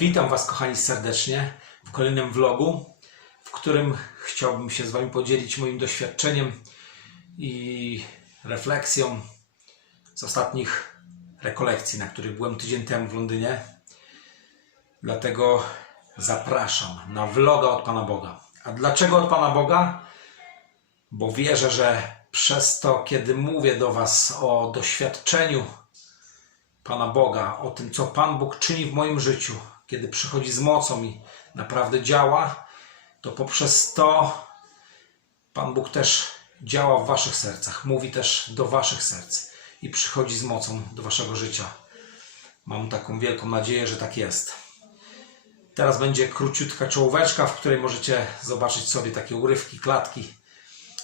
Witam Was, kochani, serdecznie w kolejnym vlogu, w którym chciałbym się z Wami podzielić moim doświadczeniem i refleksją z ostatnich rekolekcji, na których byłem tydzień temu w Londynie. Dlatego zapraszam na vloga od Pana Boga. A dlaczego od Pana Boga? Bo wierzę, że przez to, kiedy mówię do Was o doświadczeniu Pana Boga, o tym, co Pan Bóg czyni w moim życiu, kiedy przychodzi z mocą i naprawdę działa, to poprzez to Pan Bóg też działa w Waszych sercach, mówi też do Waszych serc i przychodzi z mocą do Waszego życia. Mam taką wielką nadzieję, że tak jest. Teraz będzie króciutka czołóweczka, w której możecie zobaczyć sobie takie urywki, klatki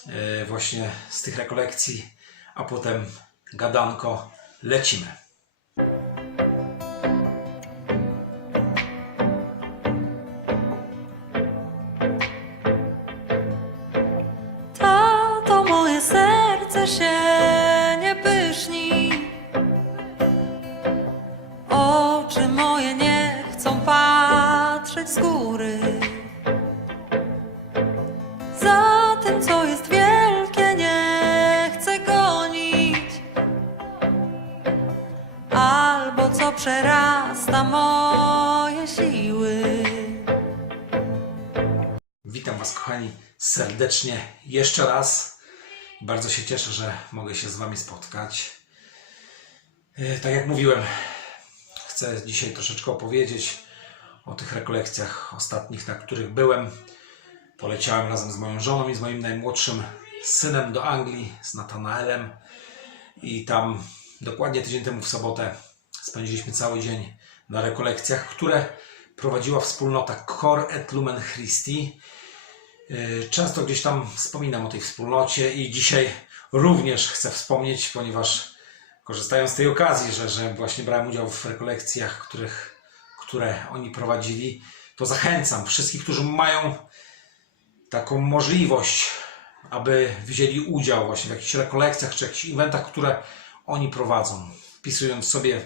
e, właśnie z tych rekolekcji, a potem gadanko lecimy. Się nie pyszni. Oczy moje nie chcą patrzeć z góry. Za tym, co jest wielkie, nie chcę gonić. Albo co przerasta moje siły. Witam Was, kochani, serdecznie jeszcze raz. Bardzo się cieszę, że mogę się z Wami spotkać. E, Tak jak mówiłem, chcę dzisiaj troszeczkę opowiedzieć o tych rekolekcjach ostatnich, na których byłem. Poleciałem razem z moją żoną i z moim najmłodszym synem do Anglii, z Natanaelem. I tam dokładnie tydzień temu w sobotę spędziliśmy cały dzień na rekolekcjach, które prowadziła wspólnota Cor et Lumen Christi. Yy, Często gdzieś tam wspominam o tej wspólnocie i dzisiaj również chcę wspomnieć, ponieważ korzystając z tej okazji, że, że właśnie brałem udział w rekolekcjach, których, które oni prowadzili, to zachęcam wszystkich, którzy mają taką możliwość, aby wzięli udział właśnie w jakichś rekolekcjach czy jakichś eventach, które oni prowadzą. Wpisując sobie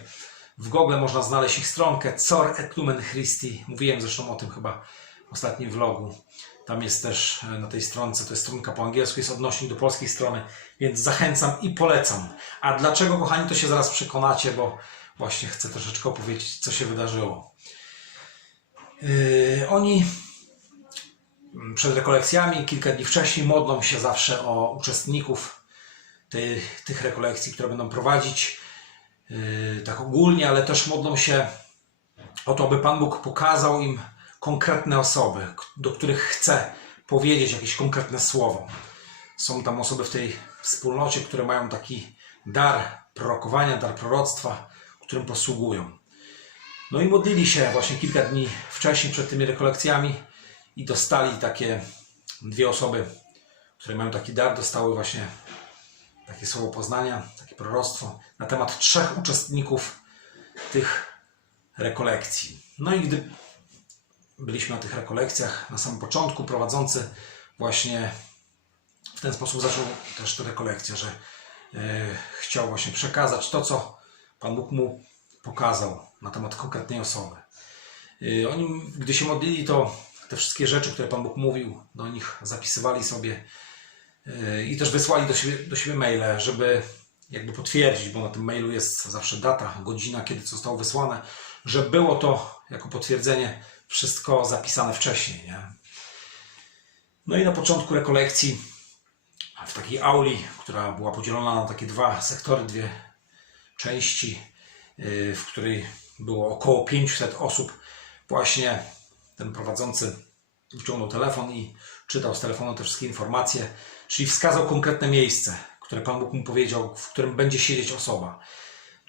w Google można znaleźć ich stronkę Cor et Lumen Christi. Mówiłem zresztą o tym chyba w ostatnim vlogu. Tam jest też e, na tej stronce, to jest stronka po angielsku, jest odnośnik do polskiej strony, więc zachęcam i polecam. A dlaczego, kochani, to się zaraz przekonacie, bo właśnie chcę troszeczkę opowiedzieć, co się wydarzyło. Yy, oni przed rekolekcjami, kilka dni wcześniej, modlą się zawsze o uczestników tych rekolekcji, które będą prowadzić yy, tak ogólnie, ale też modlą się o to, by Pan Bóg pokazał im konkretne osoby, do których chce powiedzieć jakieś konkretne słowo. Są tam osoby w tej wspólnocie, które mają taki dar prorokowania, dar proroctwa, którym posługują. No i modlili się właśnie kilka dni wcześniej przed tymi rekolekcjami i dostali takie dwie osoby, które mają taki dar, dostały właśnie takie słowo poznania, takie proroctwo na temat trzech uczestników tych rekolekcji. No i gdy byliśmy na tych rekolekcjach, na samym początku prowadzący właśnie w ten sposób zaczął też te rekolekcje, że e, chciał właśnie przekazać to, co Pan Bóg mu pokazał na temat konkretnej osoby. E, oni, gdy się modlili, to te wszystkie rzeczy, które Pan Bóg mówił, do nich zapisywali sobie e, i też wysłali do siebie, do siebie maile, żeby jakby potwierdzić, bo na tym mailu jest zawsze data, godzina, kiedy zostało wysłane, że było to jako potwierdzenie wszystko zapisane wcześniej. Nie? No i na początku rekolekcji w takiej auli, która była podzielona na takie dwa sektory, dwie części, yy, w której było około 500 osób, właśnie ten prowadzący wyciągnął telefon i czytał z telefonu te wszystkie informacje, czyli wskazał konkretne miejsce, które Pan Bóg mu powiedział, w którym będzie siedzieć osoba.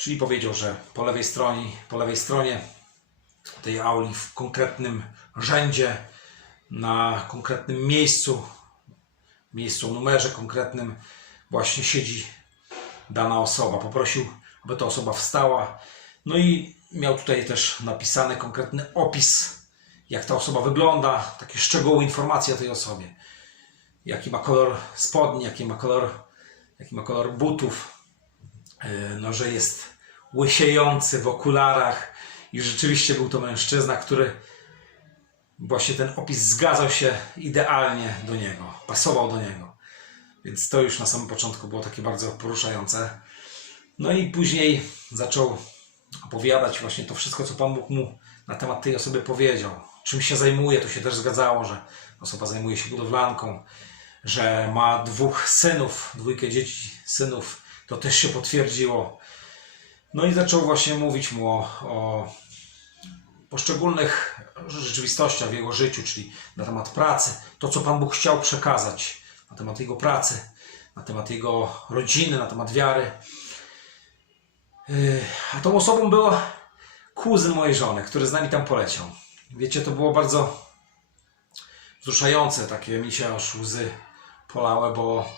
Czyli powiedział, że po lewej stronie, po lewej stronie tej auli w konkretnym rzędzie, na konkretnym miejscu, miejscu numerze konkretnym właśnie siedzi dana osoba. Poprosił, aby ta osoba wstała. No i miał tutaj też napisany konkretny opis, jak ta osoba wygląda, takie szczegóły, informacje o tej osobie. Jaki ma kolor spodni, jaki ma kolor, jaki ma kolor butów, no, że jest łysiejący w okularach I rzeczywiście był to mężczyzna, który właśnie ten opis zgadzał się idealnie do niego, pasował do niego. Więc to już na samym początku było takie bardzo poruszające. No i później zaczął opowiadać właśnie to wszystko, co Pan Bóg mu na temat tej osoby powiedział. Czym się zajmuje, to się też zgadzało, że osoba zajmuje się budowlanką, że ma dwóch synów, dwójkę dzieci, synów, to też się potwierdziło. No i zaczął właśnie mówić mu o, o poszczególnych rzeczywistościach w jego życiu, czyli na temat pracy, to co Pan Bóg chciał przekazać, na temat jego pracy, na temat jego rodziny, na temat wiary. Yy, A tą osobą był kuzyn mojej żony, który z nami tam poleciał. Wiecie, to było bardzo wzruszające, takie mi się aż łzy polały, bo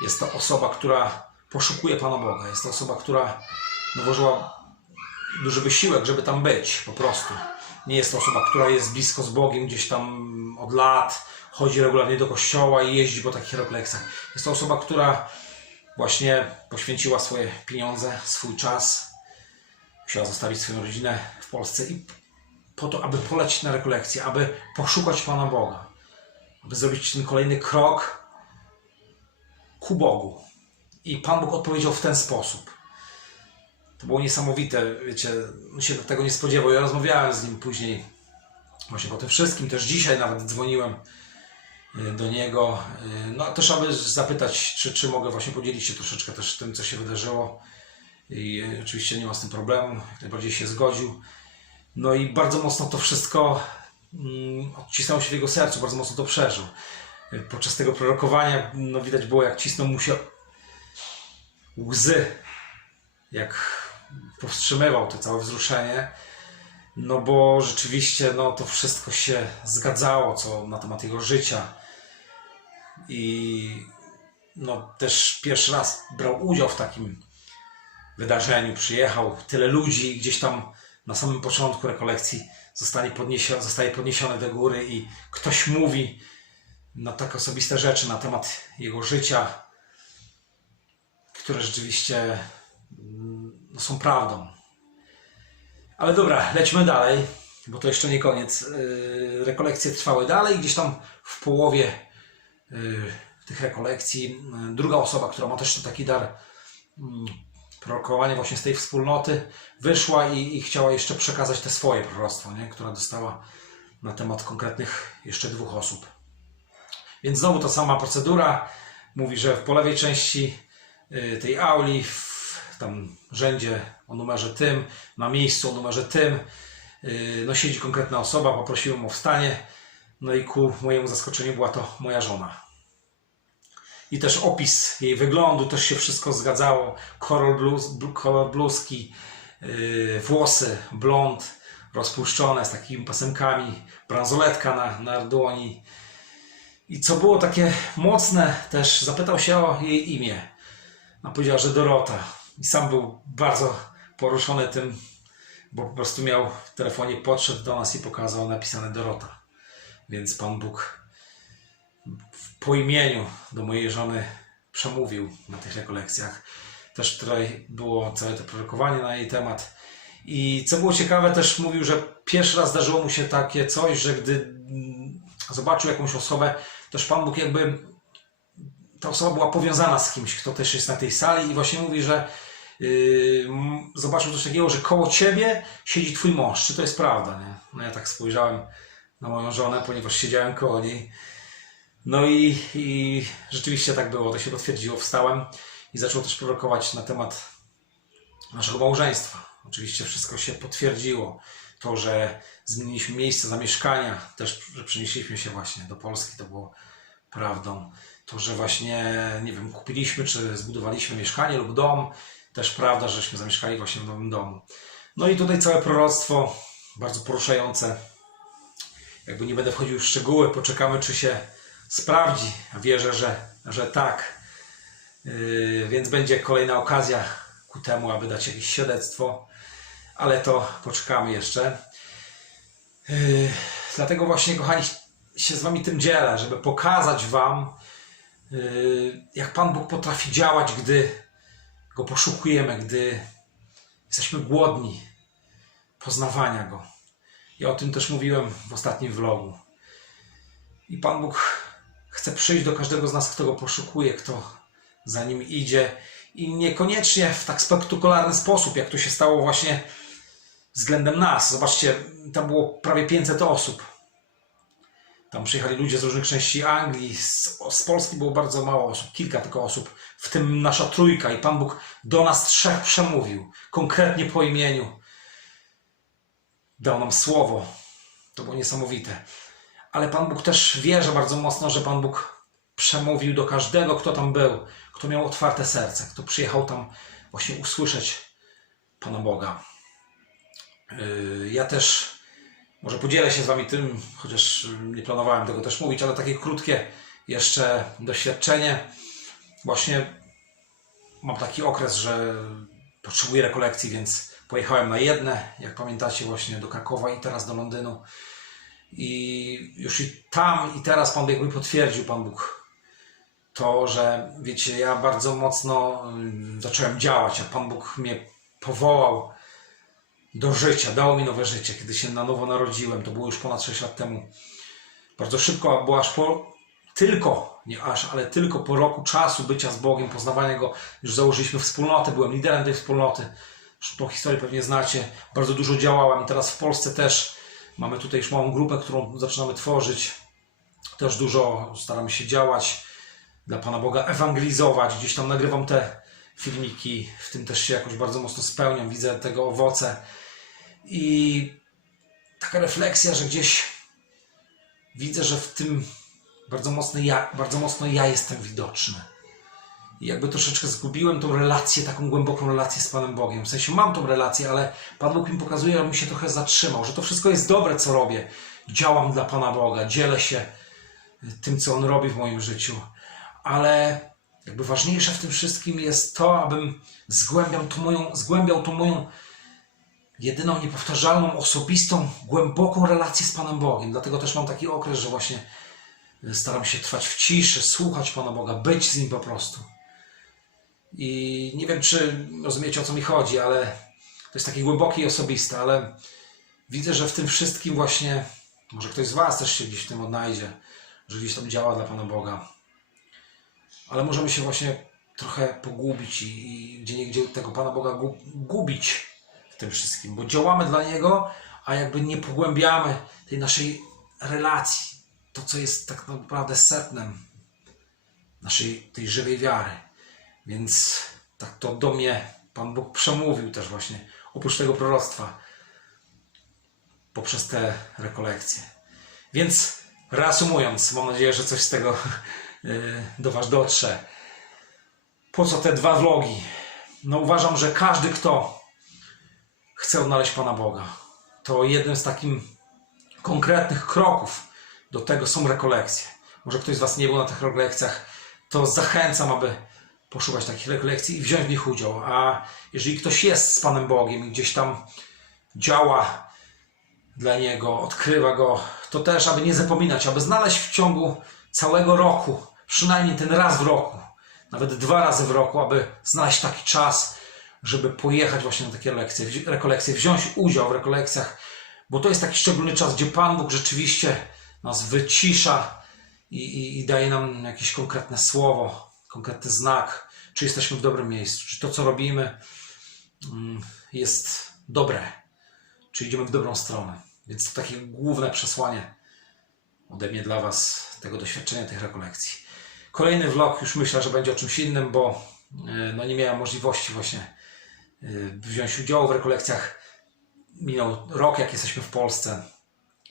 jest to osoba, która poszukuje Pana Boga. Jest to osoba, która włożyła duży wysiłek, żeby tam być, po prostu. Nie jest to osoba, która jest blisko z Bogiem gdzieś tam od lat, chodzi regularnie do kościoła i jeździ po takich refleksach. Jest to osoba, która właśnie poświęciła swoje pieniądze, swój czas, musiała zostawić swoją rodzinę w Polsce i po to, aby polecieć na rekolekcję, aby poszukać Pana Boga, aby zrobić ten kolejny krok ku Bogu. I Pan Bóg odpowiedział w ten sposób. To było niesamowite, wiecie, on się tego nie spodziewał. Ja rozmawiałem z nim później, właśnie po tym wszystkim, też dzisiaj nawet dzwoniłem y, do niego, y, no też aby zapytać, czy, czy mogę właśnie podzielić się troszeczkę też tym, co się wydarzyło. I y, oczywiście nie ma z tym problemu, jak najbardziej się zgodził. No i bardzo mocno to wszystko mm, odcisnęło się w jego sercu, bardzo mocno to przeżył. Podczas tego prorokowania no, widać było, jak cisnął mu się łzy, jak powstrzymywał to całe wzruszenie. No bo rzeczywiście no, to wszystko się zgadzało, co na temat jego życia. I no, też pierwszy raz brał udział w takim wydarzeniu, przyjechał tyle ludzi gdzieś tam na samym początku rekolekcji zostanie podniesione, zostaje podniesione do góry i ktoś mówi no, tak osobiste rzeczy na temat jego życia, które rzeczywiście mm, no, są prawdą. Ale dobra, lećmy dalej, bo to jeszcze nie koniec. Yy, Rekolekcje trwały dalej, gdzieś tam w połowie yy, tych rekolekcji yy, druga osoba, która ma też taki dar mm, prorokowania właśnie z tej wspólnoty, wyszła i, i chciała jeszcze przekazać te swoje proroctwo, nie? która dostała na temat konkretnych jeszcze dwóch osób. Więc znowu ta sama procedura. Mówi, że po lewej części y, tej auli, w tam rzędzie o numerze tym, na miejscu o numerze tym, y, no siedzi konkretna osoba, poprosiłem o wstanie, no i ku mojemu zaskoczeniu była to moja żona. I też opis jej wyglądu, też się wszystko zgadzało. Kolor, bluz, bl- kolor bluzki, yy, włosy, blond, rozpuszczone z takimi pasemkami, bransoletka na, na dłoni. I co było takie mocne, też zapytał się o jej imię. A powiedziała, że Dorota. I sam był bardzo poruszony tym, bo po prostu miał w telefonie, podszedł do nas i pokazał napisane Dorota. Więc Pan Bóg po imieniu do mojej żony przemówił na tych rekolekcjach. Też tutaj było całe to prorokowanie na jej temat. I co było ciekawe, też mówił, że pierwszy raz zdarzyło mu się takie coś, że gdy mm, zobaczył jakąś osobę, też Pan Bóg jakby ta osoba była powiązana z kimś, kto też jest na tej sali i właśnie mówi, że yy, zobaczył coś takiego, że koło ciebie siedzi twój mąż. Czy to jest prawda? Nie? No ja tak spojrzałem na moją żonę, ponieważ siedziałem koło niej. No i, i rzeczywiście tak było, to się potwierdziło. Wstałem i zaczął też prorokować na temat naszego małżeństwa. Oczywiście wszystko się potwierdziło. To, że zmieniliśmy miejsce zamieszkania, też, że przenieśliśmy się właśnie do Polski, to było prawdą. To, że właśnie, nie wiem, kupiliśmy czy zbudowaliśmy mieszkanie lub dom, też prawda, żeśmy zamieszkali właśnie w nowym domu. No i tutaj całe proroctwo, bardzo poruszające. Jakby nie będę wchodził w szczegóły, poczekamy, czy się sprawdzi. Wierzę, że, że tak. Yy, więc będzie kolejna okazja ku temu, aby dać jakieś świadectwo, ale to poczekamy jeszcze. Yy, dlatego właśnie, kochani, się z Wami tym dzielę, żeby pokazać Wam, jak Pan Bóg potrafi działać, gdy Go poszukujemy, gdy jesteśmy głodni, poznawania Go. Ja o tym też mówiłem w ostatnim vlogu. I Pan Bóg chce przyjść do każdego z nas, kto Go poszukuje, kto za Nim idzie. I niekoniecznie w tak spektakularny sposób, jak to się stało właśnie względem nas. Zobaczcie, tam było prawie 500 osób. Tam przyjechali ludzie z różnych części Anglii, z, z Polski było bardzo mało osób, kilka tylko osób, w tym nasza trójka. I Pan Bóg do nas trzech przemówił, konkretnie po imieniu. Dał nam słowo. To było niesamowite. Ale Pan Bóg też wierzy bardzo mocno, że Pan Bóg przemówił do każdego, kto tam był, kto miał otwarte serce, kto przyjechał tam właśnie usłyszeć Pana Boga. Yy, Ja też może podzielę się z Wami tym, chociaż nie planowałem tego też mówić, ale takie krótkie jeszcze doświadczenie. Właśnie mam taki okres, że potrzebuję rekolekcji, więc pojechałem na jedne, jak pamiętacie, właśnie do Krakowa i teraz do Londynu. I już i tam, i teraz Pan jakby potwierdził, Pan Bóg, to, że wiecie, ja bardzo mocno mm, zacząłem działać, a Pan Bóg mnie powołał do życia, dało mi nowe życie, kiedy się na nowo narodziłem. To było już ponad 6 lat temu. Bardzo szybko, bo aż po tylko, nie aż, ale tylko po roku czasu bycia z Bogiem, poznawania Go, już założyliśmy wspólnotę, byłem liderem tej wspólnoty. Tą historię pewnie znacie. Bardzo dużo działałem i teraz w Polsce też mamy tutaj już małą grupę, którą zaczynamy tworzyć. Też dużo staramy się działać dla Pana Boga, ewangelizować. Gdzieś tam nagrywam te filmiki, w tym też się jakoś bardzo mocno spełniam, widzę tego owoce. I taka refleksja, że gdzieś widzę, że w tym bardzo mocno ja, bardzo mocno ja jestem widoczny. I jakby troszeczkę zgubiłem tą relację, taką głęboką relację z Panem Bogiem. W sensie mam tą relację, ale Pan Bóg mi pokazuje, żebym się trochę zatrzymał, że to wszystko jest dobre, co robię. Działam dla Pana Boga, dzielę się tym, co On robi w moim życiu. Ale jakby ważniejsze w tym wszystkim jest to, abym zgłębiał tą moją, zgłębiał tą moją jedyną, niepowtarzalną, osobistą, głęboką relację z Panem Bogiem. Dlatego też mam taki okres, że właśnie staram się trwać w ciszy, słuchać Pana Boga, być z Nim po prostu. I nie wiem, czy rozumiecie o co mi chodzi, ale to jest takie głębokie i osobiste, ale widzę, że w tym wszystkim właśnie, może ktoś z Was też się gdzieś w tym odnajdzie, że gdzieś tam działa dla Pana Boga. Ale możemy się właśnie trochę pogubić i, i gdzie niegdzie tego Pana Boga gu, gubić tym wszystkim, bo działamy dla Niego, a jakby nie pogłębiamy tej naszej relacji, to co jest tak naprawdę setnem naszej tej żywej wiary. Więc tak to do mnie Pan Bóg przemówił też właśnie, oprócz tego proroctwa, poprzez te rekolekcje. Więc reasumując, mam nadzieję, że coś z tego y, do Was dotrze. Po co te dwa vlogi? No uważam, że każdy, kto chce odnaleźć Pana Boga, to jednym z takich konkretnych kroków do tego są rekolekcje. Może ktoś z Was nie był na tych rekolekcjach, to zachęcam, aby poszukać takich rekolekcji i wziąć w nich udział. A jeżeli ktoś jest z Panem Bogiem i gdzieś tam działa dla Niego, odkrywa Go, to też, aby nie zapominać, aby znaleźć w ciągu całego roku, przynajmniej ten raz w roku, nawet dwa razy w roku, aby znaleźć taki czas, żeby pojechać właśnie na takie lekcje, rekolekcje, wziąć udział w rekolekcjach, bo to jest taki szczególny czas, gdzie Pan Bóg rzeczywiście nas wycisza i, i, i daje nam jakieś konkretne słowo, konkretny znak, czy jesteśmy w dobrym miejscu, czy to, co robimy, mm, jest dobre, czy idziemy w dobrą stronę. Więc to takie główne przesłanie ode mnie dla Was, tego doświadczenia tych rekolekcji. Kolejny vlog już myślę, że będzie o czymś innym, bo e, no, nie miałem możliwości właśnie wziąć udziału w rekolekcjach. Minął rok, jak jesteśmy w Polsce,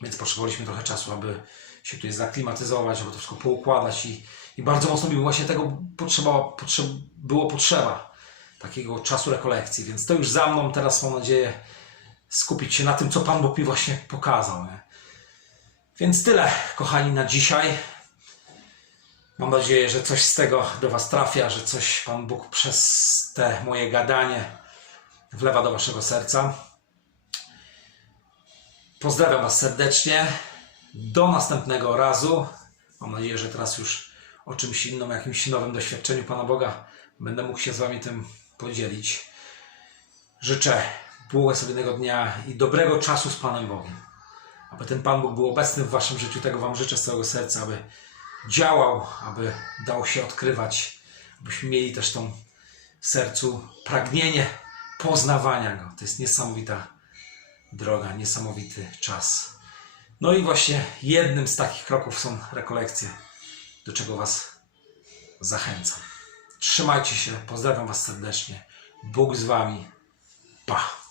więc potrzebowaliśmy trochę czasu, aby się tutaj zaklimatyzować, aby to wszystko poukładać i, i bardzo mocno mi właśnie tego potrzeba, potrzeb, było potrzeba, takiego czasu rekolekcji, więc to już za mną, teraz mam nadzieję skupić się na tym, co Pan Bóg właśnie pokazał. Nie? Więc tyle, kochani, na dzisiaj. Mam nadzieję, że coś z tego do Was trafia, że coś Pan Bóg przez te moje gadanie wlewa do Waszego serca. Pozdrawiam Was serdecznie. Do następnego razu. Mam nadzieję, że teraz już o czymś innym, jakimś nowym doświadczeniu Pana Boga będę mógł się z Wami tym podzielić. Życzę błogosławionego dnia i dobrego czasu z Panem Bogiem. Aby ten Pan Bóg był obecny w Waszym życiu, tego Wam życzę z całego serca, aby działał, aby dał się odkrywać, abyśmy mieli też tą w sercu pragnienie poznawania Go. To jest niesamowita droga, niesamowity czas. No i właśnie jednym z takich kroków są rekolekcje, do czego Was zachęcam. Trzymajcie się, pozdrawiam Was serdecznie. Bóg z Wami. Pa!